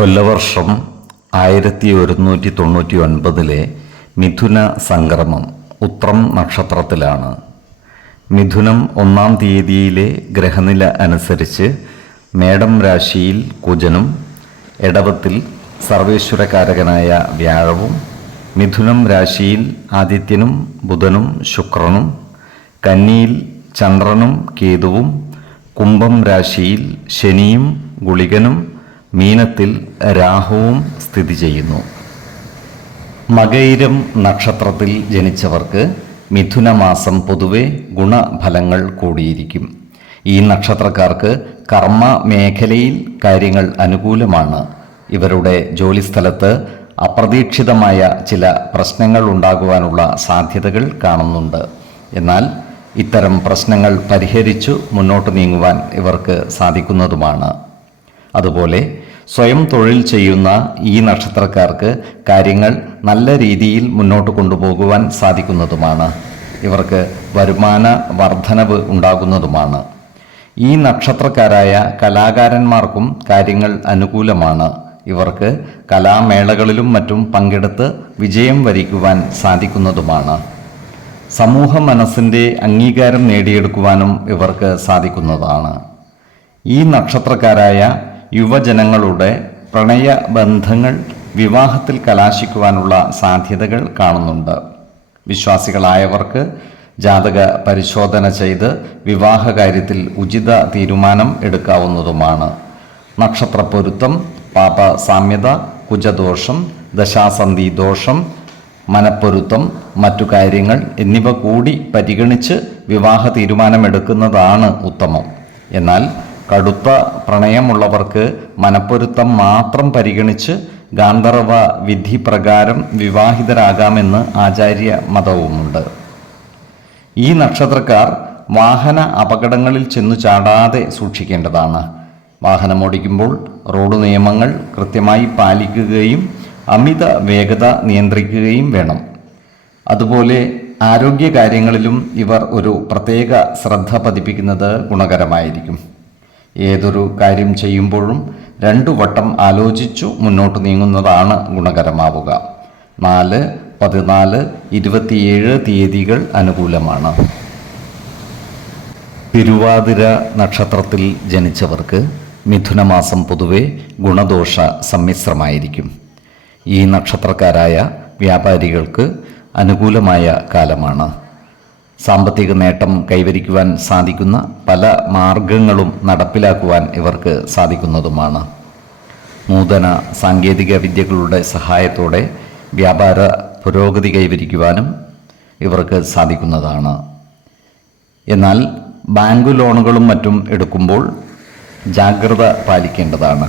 കൊല്ലവർഷം ആയിരത്തി ഒരുന്നൂറ്റി തൊണ്ണൂറ്റി ഒൻപതിലെ മിഥുന സംക്രമം ഉത്രം നക്ഷത്രത്തിലാണ്. മിഥുനം ഒന്നാം തീയതിയിലെ ഗ്രഹനില അനുസരിച്ച് മേടം രാശിയിൽ കുജനും എടവത്തിൽ സർവേശ്വരകാരകനായ വ്യാഴവും മിഥുനം രാശിയിൽ ആദിത്യനും ബുധനും ശുക്രനും കന്നിയിൽ ചന്ദ്രനും കേതുവും കുംഭം രാശിയിൽ ശനിയും ഗുളികനും മീനത്തിൽ രാഹുവും സ്ഥിതി ചെയ്യുന്നു. മകൈരം നക്ഷത്രത്തിൽ ജനിച്ചവർക്ക് മിഥുനമാസം പൊതുവെ ഗുണഫലങ്ങൾ കൂടിയിരിക്കും. ഈ നക്ഷത്രക്കാർക്ക് കർമ്മ മേഖലയിൽ കാര്യങ്ങൾ അനുകൂലമാണ്. ഇവരുടെ ജോലിസ്ഥലത്ത് അപ്രതീക്ഷിതമായ ചില പ്രശ്നങ്ങൾ ഉണ്ടാകുവാനുള്ള സാധ്യതകൾ കാണുന്നുണ്ട്. എന്നാൽ ഇത്തരം പ്രശ്നങ്ങൾ പരിഹരിച്ചു മുന്നോട്ട് നീങ്ങുവാൻ ഇവർക്ക് സാധിക്കുന്നതുമാണ്. അതുപോലെ സ്വയം തൊഴിൽ ചെയ്യുന്ന ഈ നക്ഷത്രക്കാർക്ക് കാര്യങ്ങൾ നല്ല രീതിയിൽ മുന്നോട്ട് കൊണ്ടുപോകുവാൻ സാധിക്കുന്നതുമാണ്. ഇവർക്ക് വരുമാന വർധനവ് ഉണ്ടാകുന്നതുമാണ്. ഈ നക്ഷത്രക്കാരായ കലാകാരന്മാർക്കും കാര്യങ്ങൾ അനുകൂലമാണ്. ഇവർക്ക് കലാമേളകളിലും മറ്റും പങ്കെടുത്ത് വിജയം വരിക്കുവാൻ സാധിക്കുന്നതുമാണ്. സമൂഹ മനസ്സിന്റെ അംഗീകാരം നേടിയെടുക്കുവാനും ഇവർക്ക് സാധിക്കുന്നതാണ്. ഈ നക്ഷത്രക്കാരായ യുവജനങ്ങളുടെ പ്രണയ ബന്ധങ്ങൾ വിവാഹത്തിൽ കലാശിക്കുവാനുള്ള സാധ്യതകൾ കാണുന്നുണ്ട്. വിശ്വാസികളായവർക്ക് ജാതക പരിശോധന ചെയ്ത് വിവാഹ കാര്യത്തിൽ ഉചിത തീരുമാനം എടുക്കാവുന്നതുമാണ്. നക്ഷത്രപ്പൊരുത്തം പാപ സാമ്യത കുജദോഷം ദശാസന്ധി ദോഷം മനപ്പൊരുത്തം മറ്റു കാര്യങ്ങൾ എന്നിവ കൂടി പരിഗണിച്ച് വിവാഹ തീരുമാനമെടുക്കുന്നതാണ് ഉത്തമം. എന്നാൽ കടുത്ത പ്രണയമുള്ളവർക്ക് മനപ്പൊരുത്തം മാത്രം പരിഗണിച്ച് ഗാന്ധർവ വിധി പ്രകാരം വിവാഹിതരാകാമെന്ന് ആചാര്യ മതവുമുണ്ട്. ഈ നക്ഷത്രക്കാർ വാഹന അപകടങ്ങളിൽ ചെന്നു ചാടാതെ സൂക്ഷിക്കേണ്ടതാണ്. വാഹനമോടിക്കുമ്പോൾ റോഡ് നിയമങ്ങൾ കൃത്യമായി പാലിക്കുകയും അമിത വേഗത നിയന്ത്രിക്കുകയും വേണം. അതുപോലെ ആരോഗ്യ കാര്യങ്ങളിലും ഇവർ ഒരു പ്രത്യേക ശ്രദ്ധ പതിപ്പിക്കുന്നത് ഗുണകരമായിരിക്കും. ഏതൊരു കാര്യം ചെയ്യുമ്പോഴും രണ്ടു വട്ടം ആലോചിച്ചു മുന്നോട്ട് നീങ്ങുന്നതാണ് ഗുണകരമാവുക. നാല് പതിനാല് ഇരുപത്തിയേഴ് തീയതികൾ അനുകൂലമാണ്. തിരുവാതിര നക്ഷത്രത്തിൽ ജനിച്ചവർക്ക് മിഥുനമാസം പൊതുവെ ഗുണദോഷ സമ്മിശ്രമായിരിക്കും. ഈ നക്ഷത്രക്കാരായ വ്യാപാരികൾക്ക് അനുകൂലമായ കാലമാണ്. സാമ്പത്തിക നേട്ടം കൈവരിക്കുവാൻ സാധിക്കുന്ന പല മാർഗങ്ങളും നടപ്പിലാക്കുവാൻ ഇവർക്ക് സാധിക്കുന്നതുമാണ്. നൂതന സാങ്കേതിക വിദ്യകളുടെ സഹായത്തോടെ വ്യാപാര പുരോഗതി കൈവരിക്കുവാനും ഇവർക്ക് സാധിക്കുന്നതാണ്. എന്നാൽ ബാങ്ക് ലോണുകളും മറ്റും എടുക്കുമ്പോൾ ജാഗ്രത പാലിക്കേണ്ടതാണ്.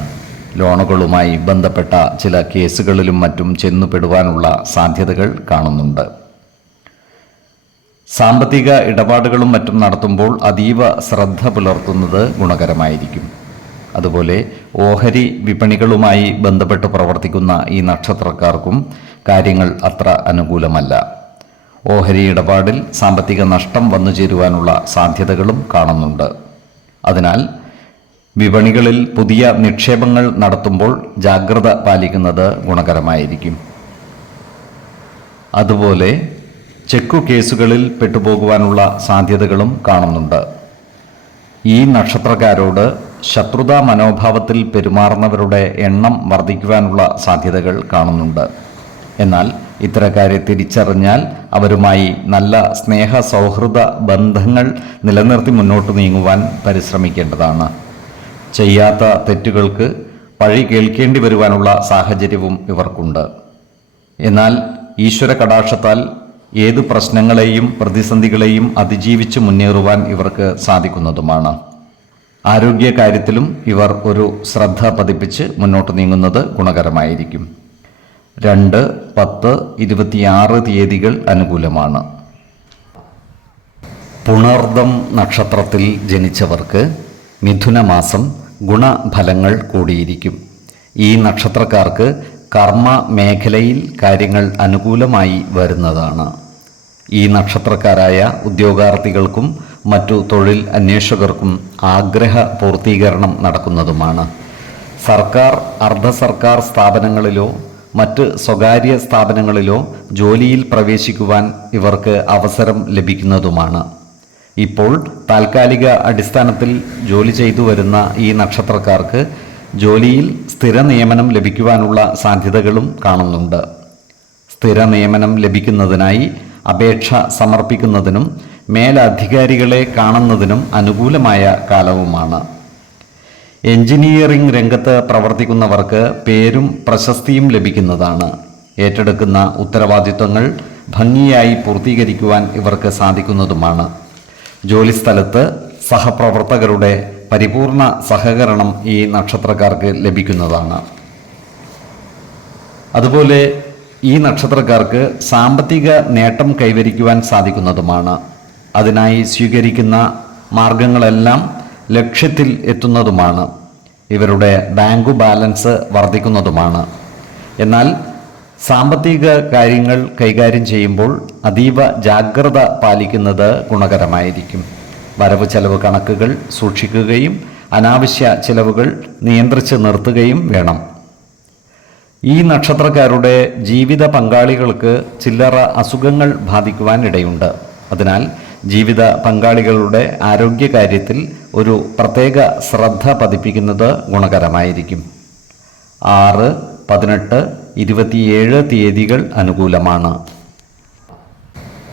ലോണുകളുമായി ബന്ധപ്പെട്ട ചില കേസുകളിലും മറ്റും ചെന്നുപെടുവാനുള്ള സാധ്യതകൾ കാണുന്നുണ്ട്. സാമ്പത്തിക ഇടപാടുകളും മറ്റും നടത്തുമ്പോൾ അതീവ ശ്രദ്ധ പുലർത്തുന്നത് ഗുണകരമായിരിക്കും. അതുപോലെ ഓഹരി വിപണികളുമായി ബന്ധപ്പെട്ട് പ്രവർത്തിക്കുന്ന ഈ നക്ഷത്രക്കാർക്കും കാര്യങ്ങൾ അത്ര അനുകൂലമല്ല. ഓഹരി ഇടപാടിൽ സാമ്പത്തിക നഷ്ടം വന്നു ചേരുവാനുള്ള സാധ്യതകളും കാണുന്നുണ്ട്. അതിനാൽ വിപണികളിൽ പുതിയ നിക്ഷേപങ്ങൾ നടത്തുമ്പോൾ ജാഗ്രത പാലിക്കുന്നത് ഗുണകരമായിരിക്കും. അതുപോലെ ചെക്കു കേസുകളിൽ പെട്ടുപോകുവാനുള്ള സാധ്യതകളും കാണുന്നുണ്ട്. ഈ നക്ഷത്രക്കാരോട് ശത്രുതാ മനോഭാവത്തിൽ പെരുമാറുന്നവരുടെ എണ്ണം വർദ്ധിക്കുവാനുള്ള സാധ്യതകൾ കാണുന്നുണ്ട്. എന്നാൽ ഇത്തരക്കാരെ തിരിച്ചറിഞ്ഞാൽ അവരുമായി നല്ല സ്നേഹ സൗഹൃദ ബന്ധങ്ങൾ നിലനിർത്തി മുന്നോട്ട് നീങ്ങുവാൻ പരിശ്രമിക്കേണ്ടതാണ്. ചെയ്യാത്ത തെറ്റുകൾക്ക് പഴി കേൾക്കേണ്ടി വരുവാനുള്ള സാഹചര്യവും ഇവർക്കുണ്ട്. എന്നാൽ ഈശ്വര കടാക്ഷത്താൽ ഏത് പ്രശ്നങ്ങളെയും പ്രതിസന്ധികളെയും അതിജീവിച്ച് മുന്നേറുവാൻ ഇവർക്ക് സാധിക്കുന്നതുമാണ്. ആരോഗ്യകാര്യത്തിലും ഇവർ ഒരു ശ്രദ്ധ പതിപ്പിച്ച് മുന്നോട്ട് നീങ്ങുന്നത് ഗുണകരമായിരിക്കും. രണ്ട് പത്ത് ഇരുപത്തിയാറ് തീയതികൾ അനുകൂലമാണ്. പുണർദം നക്ഷത്രത്തിൽ ജനിച്ചവർക്ക് മിഥുനമാസം ഗുണഫലങ്ങൾ കൂടിയിരിക്കും. ഈ നക്ഷത്രക്കാർക്ക് കർമ്മ മേഖലയിൽ കാര്യങ്ങൾ അനുകൂലമായി വരുന്നതാണ്. ഈ നക്ഷത്രക്കാരായ ഉദ്യോഗാർത്ഥികൾക്കും മറ്റു തൊഴിൽ അന്വേഷകർക്കും ആഗ്രഹ പൂർത്തീകരണം നടക്കുന്നതുമാണ്. സർക്കാർ അർദ്ധ സർക്കാർ സ്ഥാപനങ്ങളിലോ മറ്റ് സ്വകാര്യ സ്ഥാപനങ്ങളിലോ ജോലിയിൽ പ്രവേശിക്കുവാൻ ഇവർക്ക് അവസരം ലഭിക്കുന്നതുമാണ്. ഇപ്പോൾ താൽക്കാലിക അടിസ്ഥാനത്തിൽ ജോലി ചെയ്തു വരുന്ന ഈ നക്ഷത്രക്കാർക്ക് ജോലിയിൽ സ്ഥിര നിയമനം ലഭിക്കുവാനുള്ള സാധ്യതകളും കാണുന്നുണ്ട്. സ്ഥിര നിയമനം ലഭിക്കുന്നതിനായി അപേക്ഷ സമർപ്പിക്കുന്നതിനും മേലധികാരികളെ കാണുന്നതിനും അനുകൂലമായ കാലവുമാണ്. എഞ്ചിനീയറിംഗ് രംഗത്ത് പ്രവർത്തിക്കുന്നവർക്ക് പേരും പ്രശസ്തിയും ലഭിക്കുന്നതാണ്. ഏറ്റെടുക്കുന്ന ഉത്തരവാദിത്വങ്ങൾ ഭംഗിയായി പൂർത്തീകരിക്കുവാൻ ഇവർക്ക് സാധിക്കുന്നതുമാണ്. ജോലിസ്ഥലത്ത് സഹപ്രവർത്തകരുടെ പരിപൂർണ സഹകരണം ഈ നക്ഷത്രക്കാർക്ക് ലഭിക്കുന്നതാണ്. അതുപോലെ ഈ നക്ഷത്രക്കാർക്ക് സാമ്പത്തിക നേട്ടം കൈവരിക്കുവാൻ സാധിക്കുന്നതുമാണ്. അതിനായി സ്വീകരിക്കുന്ന മാർഗങ്ങളെല്ലാം ലക്ഷ്യത്തിൽ എത്തുന്നതുമാണ്. ഇവരുടെ ബാങ്ക് ബാലൻസ് വർദ്ധിക്കുന്നതുമാണ്. എന്നാൽ സാമ്പത്തിക കാര്യങ്ങൾ കൈകാര്യം ചെയ്യുമ്പോൾ അതീവ ജാഗ്രത പാലിക്കുന്നത് ഗുണകരമായിരിക്കും. വരവ് ചെലവ് കണക്കുകൾ സൂക്ഷിക്കുകയും അനാവശ്യ ചിലവുകൾ നിയന്ത്രിച്ച് നിർത്തുകയും വേണം. ഈ നക്ഷത്രക്കാരുടെ ജീവിത പങ്കാളികൾക്ക് ചില്ലറ അസുഖങ്ങൾ ബാധിക്കുവാൻ ഇടയുണ്ട് അതിനാൽ ജീവിത പങ്കാളികളുടെ ആരോഗ്യകാര്യത്തിൽ ഒരു പ്രത്യേക ശ്രദ്ധ പതിപ്പിക്കുന്നത് ഗുണകരമായിരിക്കും. ആറ് പതിനെട്ട് ഇരുപത്തിയേഴ് തീയതികൾ അനുകൂലമാണ്.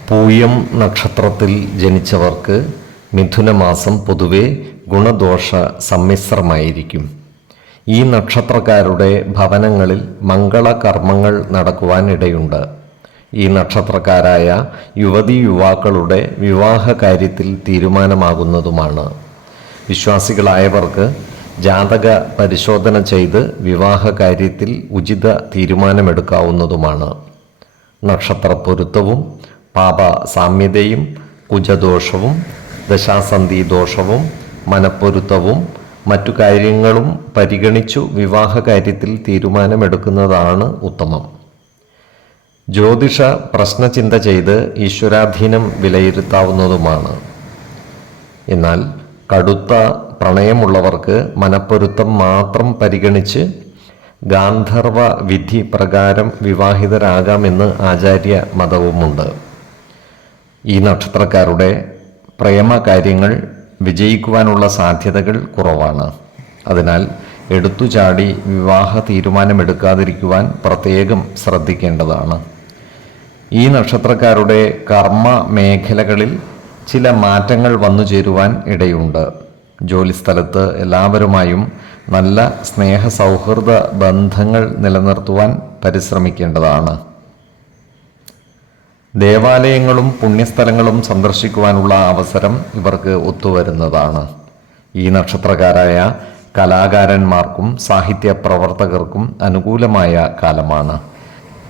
പൂയം നക്ഷത്രത്തിൽ ജനിച്ചവർക്ക് മിഥുനമാസം പൊതുവെ ഗുണദോഷ സമ്മിശ്രമായിരിക്കും. ഈ നക്ഷത്രക്കാരുടെ ഭവനങ്ങളിൽ മംഗളകർമ്മങ്ങൾ നടക്കുവാനിടയുണ്ട്. ഈ നക്ഷത്രക്കാരായ യുവതി യുവാക്കളുടെ വിവാഹ കാര്യത്തിൽ തീരുമാനമാകുന്നതുമാണ്. വിശ്വാസികളായവർക്ക് ജാതക പരിശോധന ചെയ്ത് വിവാഹ കാര്യത്തിൽ ഉചിത തീരുമാനമെടുക്കാവുന്നതുമാണ്. നക്ഷത്ര പൊരുത്തവും പാപ സാമ്യതയും കുജദോഷവും ദശാസന്ധി ദോഷവും മനപ്പൊരുത്തവും മറ്റു കാര്യങ്ങളും പരിഗണിച്ചു വിവാഹ കാര്യത്തിൽ തീരുമാനമെടുക്കുന്നതാണ് ഉത്തമം. ജ്യോതിഷ പ്രശ്നചിന്ത ചെയ്ത് ഈശ്വരാധീനം വിലയിരുത്താവുന്നതുമാണ്. എന്നാൽ കടുത്ത പ്രണയമുള്ളവർക്ക് മനപ്പൊരുത്തം മാത്രം പരിഗണിച്ച് ഗാന്ധർവ വിധി പ്രകാരം വിവാഹിതരാകാമെന്ന് ആചാര്യ മതവുമുണ്ട്. ഈ നക്ഷത്രക്കാരുടെ പ്രേമകാര്യങ്ങൾ വിജയിക്കുവാനുള്ള സാധ്യതകൾ കുറവാണ്. അതിനാൽ എടുത്തുചാടി വിവാഹ തീരുമാനമെടുക്കാതിരിക്കുവാൻ പ്രത്യേകം ശ്രദ്ധിക്കേണ്ടതാണ്. ഈ നക്ഷത്രക്കാരുടെ കർമ്മ മേഖലകളിൽ ചില മാറ്റങ്ങൾ വന്നു ചേരുവാൻ ഇടയുണ്ട്. ജോലിസ്ഥലത്ത് എല്ലാവരുമായും നല്ല സ്നേഹ സൗഹൃദ ബന്ധങ്ങൾ നിലനിർത്തുവാൻ പരിശ്രമിക്കേണ്ടതാണ്. ദേവാലയങ്ങളും പുണ്യസ്ഥലങ്ങളും സന്ദർശിക്കുവാനുള്ള അവസരം ഇവർക്ക് ഒത്തുവരുന്നതാണ്. ഈ നക്ഷത്രകാരായ കലാകാരന്മാർക്കും സാഹിത്യ പ്രവർത്തകർക്കും അനുകൂലമായ കാലമാണ്.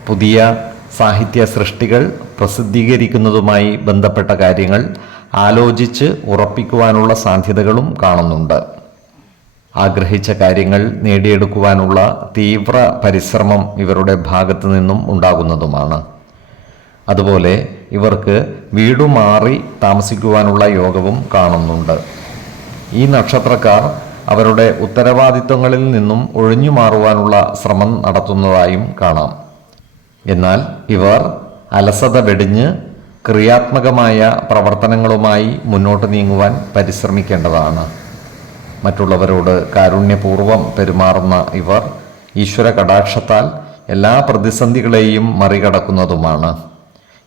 പുതിയ സാഹിത്യ സൃഷ്ടികൾ പ്രസിദ്ധീകരിക്കുന്നതുമായി ബന്ധപ്പെട്ട കാര്യങ്ങൾ ആലോചിച്ച് ഉറപ്പിക്കുവാനുള്ള സാധ്യതകളും കാണുന്നുണ്ട്. ആഗ്രഹിച്ച കാര്യങ്ങൾ നേടിയെടുക്കുവാനുള്ള തീവ്ര പരിശ്രമം ഇവരുടെ ഭാഗത്തു നിന്നും ഉണ്ടാകുന്നതുമാണ്. അതുപോലെ ഇവർക്ക് വീടു മാറി താമസിക്കുവാനുള്ള യോഗവും കാണുന്നുണ്ട്. ഈ നക്ഷത്രക്കാർ അവരുടെ ഉത്തരവാദിത്വങ്ങളിൽ നിന്നും ഒഴിഞ്ഞു മാറുവാനുള്ള ശ്രമം നടത്തുന്നതായും കാണാം. എന്നാൽ ഇവർ അലസത വെടിഞ്ഞ് ക്രിയാത്മകമായ പ്രവർത്തനങ്ങളുമായി മുന്നോട്ട് നീങ്ങുവാൻ പരിശ്രമിക്കേണ്ടതാണ്. മറ്റുള്ളവരോട് കാരുണ്യപൂർവം പെരുമാറുന്ന ഇവർ ഈശ്വര കടാക്ഷത്താൽ എല്ലാ പ്രതിസന്ധികളെയും മറികടക്കുന്നതുമാണ്.